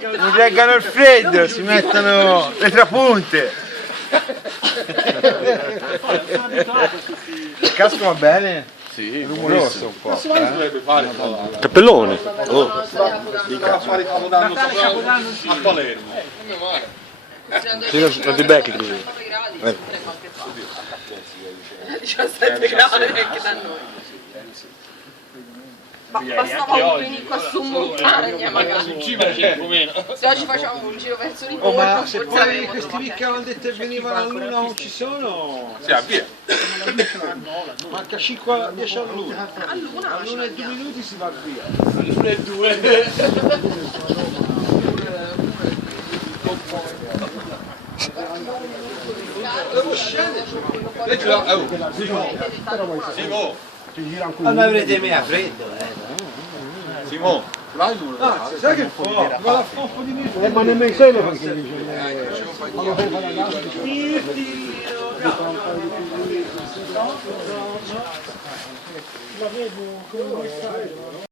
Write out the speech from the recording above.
Non reggano il freddo, si mettono le trapunte. Il casco va bene? Sì, rumoroso un po'. Cappellone. A Palermo. Non ti becchi così. 17 gradi anche da noi. Ma bastava venire qua su in montagna magari. Se oggi facciamo un giro verso Livorno, Ma se forse poi avremo questi qui che hanno detto che venivano a luna non ci sono. Sì, via. Manca 5 10 a luna. a luna. A luna e 2 minuti si va via. Devo scendere. Ma avrete mia freddo, Simo, vai tu. Sai che fa? Va la fofo di me. Ma nemmeno sei lo perché dice.